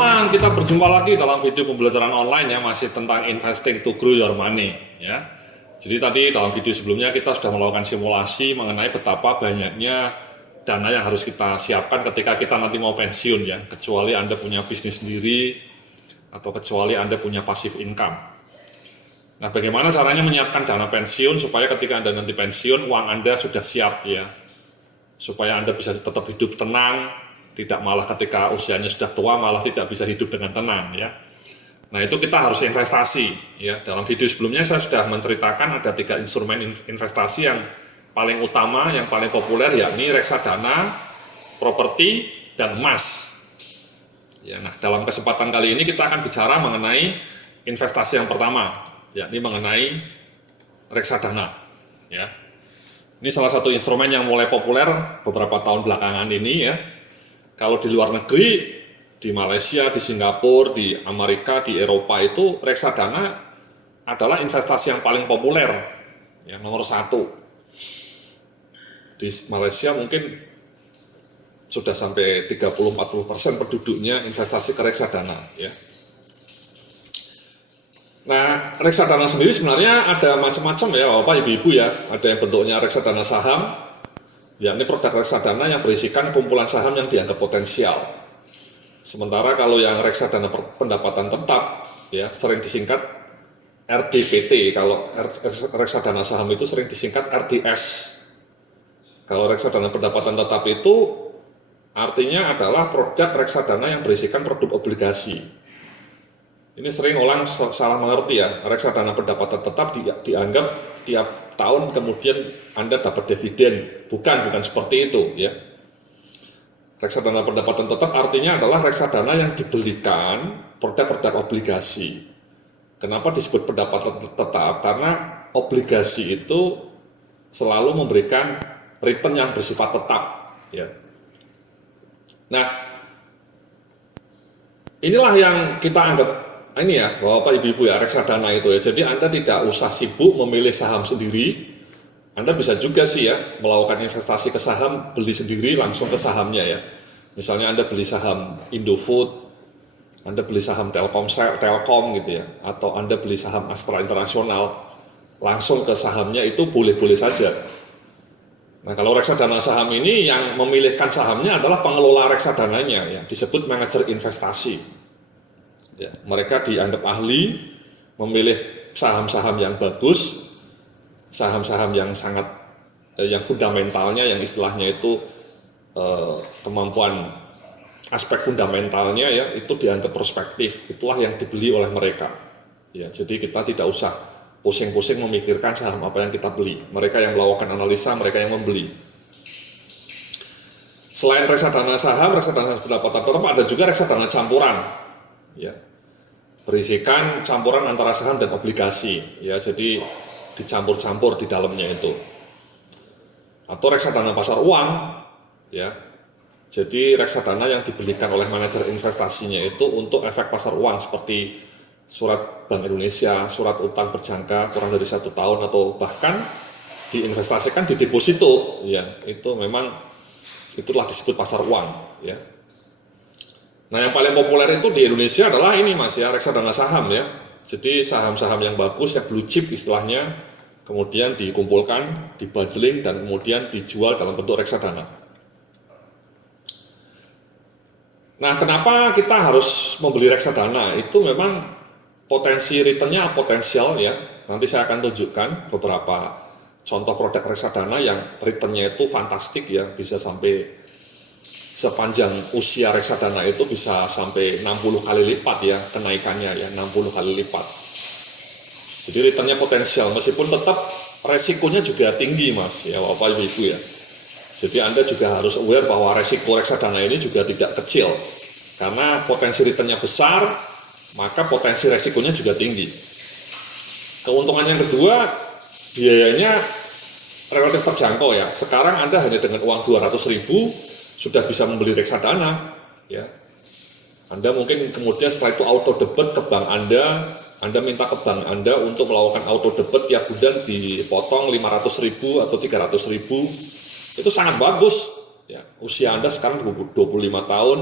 teman-teman, kita berjumpa lagi dalam video pembelajaran online ya, masih tentang investing to grow your money ya. Jadi tadi dalam video sebelumnya kita sudah melakukan simulasi mengenai betapa banyaknya dana yang harus kita siapkan ketika kita nanti mau pensiun ya, kecuali Anda punya bisnis sendiri atau kecuali Anda punya passive income. Nah, bagaimana caranya menyiapkan dana pensiun supaya ketika Anda nanti pensiun uang Anda sudah siap ya, supaya Anda bisa tetap hidup tenang, tidak malah ketika usianya sudah tua malah tidak bisa hidup dengan tenang ya. Nah, itu kita harus investasi ya. Dalam video sebelumnya saya sudah menceritakan ada 3 instrumen investasi yang paling utama, yang paling populer, yakni reksadana, properti, dan emas. Ya, nah dalam kesempatan kali ini kita akan bicara mengenai investasi yang pertama, yakni mengenai reksadana ya. Ini salah satu instrumen yang mulai populer beberapa tahun belakangan ini ya. Kalau di luar negeri, di Malaysia, di Singapura, di Amerika, di Eropa itu reksadana adalah investasi yang paling populer, ya, nomor 1. Di Malaysia mungkin sudah sampai 30-40% penduduknya investasi ke reksadana. Ya. Nah, reksadana sendiri sebenarnya ada macam-macam ya, Bapak Ibu-Ibu ya. Ada yang bentuknya reksadana saham, yakni produk reksadana yang berisikan kumpulan saham yang dianggap potensial. Sementara kalau yang reksadana pendapatan tetap, ya sering disingkat RDPT. Kalau reksadana saham itu sering disingkat RDS. Kalau reksadana pendapatan tetap itu artinya adalah produk reksadana yang berisikan produk obligasi. Ini sering orang salah mengerti ya. Reksadana pendapatan tetap dianggap tiap tahun kemudian Anda dapat dividen. Bukan seperti itu ya. Reksadana pendapatan tetap artinya adalah reksadana yang dibelikan produk-produk obligasi. Kenapa disebut pendapatan tetap? Karena obligasi itu selalu memberikan return yang bersifat tetap ya. Nah, inilah yang kita anggap ini ya, Bapak Ibu ya, reksadana itu ya. Jadi Anda tidak usah sibuk memilih saham sendiri. Anda bisa juga sih ya melakukan investasi ke saham, beli sendiri langsung ke sahamnya ya. Misalnya Anda beli saham Indofood, Anda beli saham Telkom gitu ya, atau Anda beli saham Astra Internasional, langsung ke sahamnya itu boleh-boleh saja. Nah, kalau reksadana saham ini yang memilihkan sahamnya adalah pengelola reksadananya ya, disebut manajer investasi. Ya, mereka dianggap ahli memilih saham-saham yang bagus, saham-saham yang sangat yang fundamentalnya, yang istilahnya itu kemampuan aspek fundamentalnya ya itu dianggap prospektif. Itulah yang dibeli oleh mereka. Ya, jadi kita tidak usah pusing-pusing memikirkan saham apa yang kita beli. Mereka yang melakukan analisa, mereka yang membeli. Selain reksadana saham, reksadana pendapatan tetap, ada juga reksadana campuran. Ya. Berisikan campuran antara saham dan obligasi. Ya, jadi dicampur-campur di dalamnya itu. Atau reksadana pasar uang, ya. Jadi reksadana yang dibelikan oleh manajer investasinya itu untuk efek pasar uang seperti surat Bank Indonesia, surat utang berjangka kurang dari 1 tahun atau bahkan diinvestasikan di deposito, ya. Itu memang itulah disebut pasar uang, ya. Nah, yang paling populer itu di Indonesia adalah ini Mas ya, reksadana saham ya. Jadi saham-saham yang bagus, yang blue chip istilahnya, kemudian dikumpulkan, dibundling, dan kemudian dijual dalam bentuk reksadana. Nah, kenapa kita harus membeli reksadana? Itu memang potensi returnnya potensial ya. Nanti saya akan tunjukkan beberapa contoh produk reksadana yang returnnya itu fantastik ya, bisa sampai sepanjang usia reksadana itu bisa sampai 60 kali lipat ya kenaikannya ya, 60 kali lipat. Jadi returnnya potensial, meskipun tetap resikonya juga tinggi Mas ya, Bapak Ibu ya. Jadi Anda juga harus aware bahwa resiko reksadana ini juga tidak kecil. Karena potensi returnnya besar, maka potensi resikonya juga tinggi. Keuntungan yang kedua, biayanya relatif terjangkau ya. Sekarang Anda hanya dengan uang 200.000 sudah bisa membeli reksadana ya. Anda mungkin kemudian setelah itu auto debit ke bank Anda minta ke bank Anda untuk melakukan auto debit tiap bulan dipotong 500.000 atau 300.000. Itu sangat bagus ya. Usia Anda sekarang 25 tahun,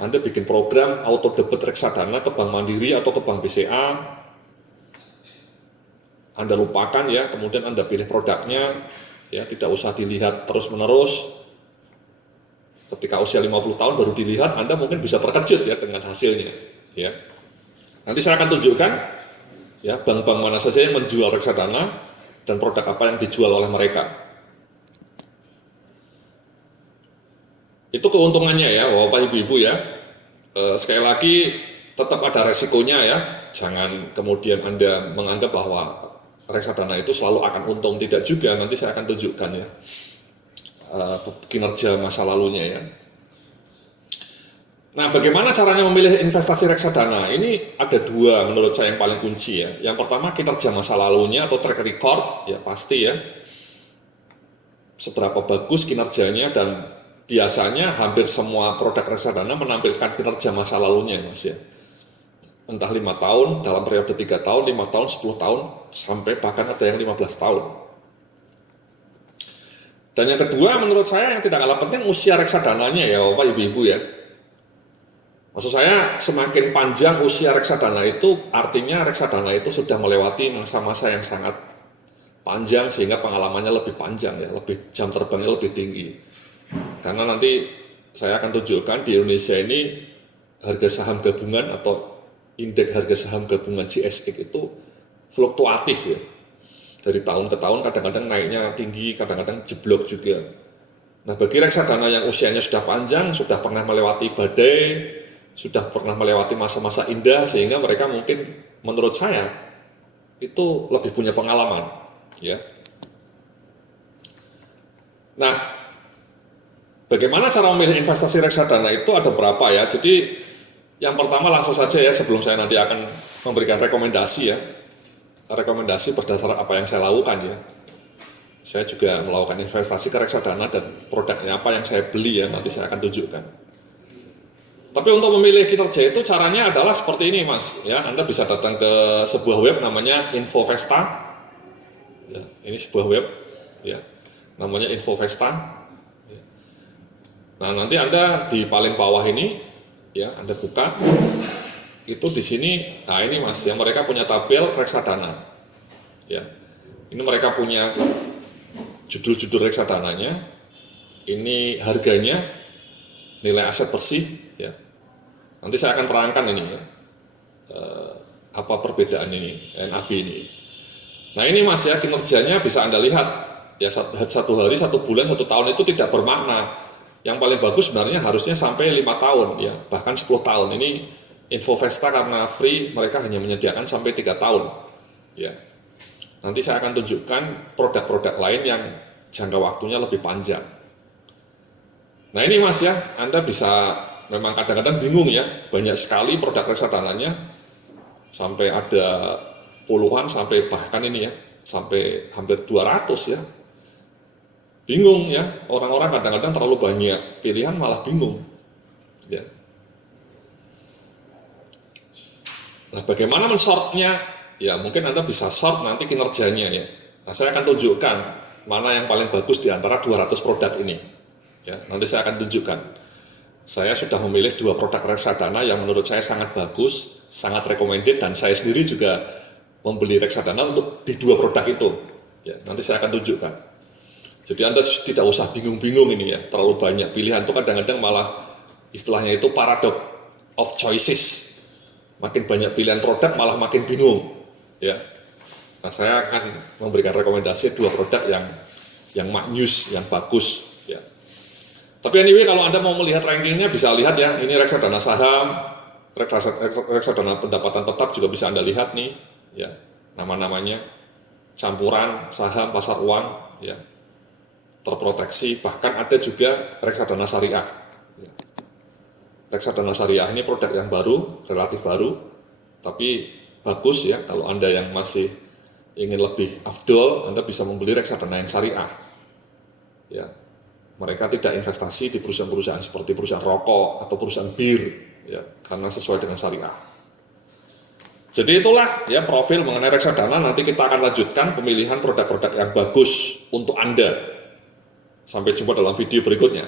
Anda bikin program auto debit reksadana ke Bank Mandiri atau ke Bank BCA, Anda lupakan ya, kemudian Anda pilih produknya, ya tidak usah dilihat terus-menerus. Ketika usia 50 tahun baru dilihat, Anda mungkin bisa terkejut ya dengan hasilnya. Ya. Nanti saya akan tunjukkan ya bank-bank mana saja yang menjual reksadana dan produk apa yang dijual oleh mereka. Itu keuntungannya ya, Bapak Ibu-Ibu ya. Sekali lagi tetap ada resikonya ya. Jangan kemudian Anda menganggap bahwa reksadana itu selalu akan untung, tidak juga. Nanti saya akan tunjukkan ya kinerja masa lalunya ya. Nah, bagaimana caranya memilih investasi reksadana? Ini ada dua menurut saya yang paling kunci ya. Yang pertama kinerja masa lalunya atau track record, ya pasti ya. Seberapa bagus kinerjanya, dan biasanya hampir semua produk reksadana menampilkan kinerja masa lalunya Mas ya. Entah 5 tahun, dalam periode 3 tahun, 5 tahun, 10 tahun, sampai bahkan ada yang 15 tahun. Dan yang kedua menurut saya yang tidak kalah penting usia reksadananya ya Bapak Ibu-Ibu ya. Maksud saya semakin panjang usia reksadana itu artinya reksadana itu sudah melewati masa-masa yang sangat panjang sehingga pengalamannya lebih panjang ya, lebih jam terbangnya lebih tinggi. Karena nanti saya akan tunjukkan di Indonesia ini harga saham gabungan atau indeks harga saham gabungan GSX itu fluktuatif ya. Dari tahun ke tahun kadang-kadang naiknya tinggi, kadang-kadang jeblok juga. Nah, bagi reksadana yang usianya sudah panjang, sudah pernah melewati badai, sudah pernah melewati masa-masa indah, sehingga mereka mungkin menurut saya itu lebih punya pengalaman ya. Nah, bagaimana cara memilih investasi reksadana itu ada berapa ya. Jadi yang pertama langsung saja ya, sebelum saya nanti akan memberikan rekomendasi ya, rekomendasi berdasarkan apa yang saya lakukan ya. Saya juga melakukan investasi ke reksadana dan produknya apa yang saya beli ya, nanti saya akan tunjukkan. Tapi untuk memilih kinerja itu caranya adalah seperti ini Mas ya. Anda bisa datang ke sebuah web namanya Infovesta ya, ini sebuah web ya, namanya Infovesta ya. Nah, nanti Anda di paling bawah ini ya, Anda buka itu di sini. Nah, ini Mas yang mereka punya tabel reksadana ya. Ini mereka punya judul-judul reksadananya, ini harganya, nilai aset bersih ya. Nanti saya akan terangkan ini ya, apa perbedaan ini NAB ini. Nah, ini Mas ya, kinerjanya bisa Anda lihat ya, satu hari, 1 bulan, 1 tahun itu tidak bermakna. Yang paling bagus sebenarnya harusnya sampai 5 tahun ya, bahkan 10 tahun. Ini Infovesta karena free, mereka hanya menyediakan sampai 3 tahun ya. Nanti saya akan tunjukkan produk-produk lain yang jangka waktunya lebih panjang. Nah, ini Mas ya, Anda bisa, memang kadang-kadang bingung ya, banyak sekali produk reksadananya, sampai ada puluhan, sampai bahkan ini ya, sampai hampir 200 ya. Bingung ya, orang-orang kadang-kadang terlalu banyak pilihan malah bingung ya. Nah, bagaimana men-sortnya? Ya, mungkin Anda bisa sort nanti kinerjanya ya. Nah, saya akan tunjukkan mana yang paling bagus di antara 200 produk ini. Ya, nanti saya akan tunjukkan. Saya sudah memilih 2 produk reksadana yang menurut saya sangat bagus, sangat recommended, dan saya sendiri juga membeli reksadana untuk di 2 produk itu. Ya, nanti saya akan tunjukkan. Jadi Anda tidak usah bingung-bingung ini ya, terlalu banyak pilihan itu kadang-kadang malah istilahnya itu paradox of choices. Makin banyak pilihan produk malah makin bingung. Ya, nah saya akan memberikan rekomendasi 2 produk yang maknyus, yang bagus. Ya. Tapi anyway, kalau Anda mau melihat rankingnya bisa lihat ya, ini reksadana saham, reksadana pendapatan tetap juga bisa Anda lihat nih, ya nama-namanya, campuran saham pasar uang, ya terproteksi, bahkan ada juga reksadana syariah. Ya. Reksadana syariah ini produk yang baru, relatif baru, tapi bagus ya, kalau Anda yang masih ingin lebih afdol, Anda bisa membeli reksadana yang syariah. Ya, mereka tidak investasi di perusahaan-perusahaan seperti perusahaan rokok atau perusahaan bir, ya, karena sesuai dengan syariah. Jadi itulah ya profil mengenai reksadana. Nanti kita akan lanjutkan pemilihan produk-produk yang bagus untuk Anda. Sampai jumpa dalam video berikutnya.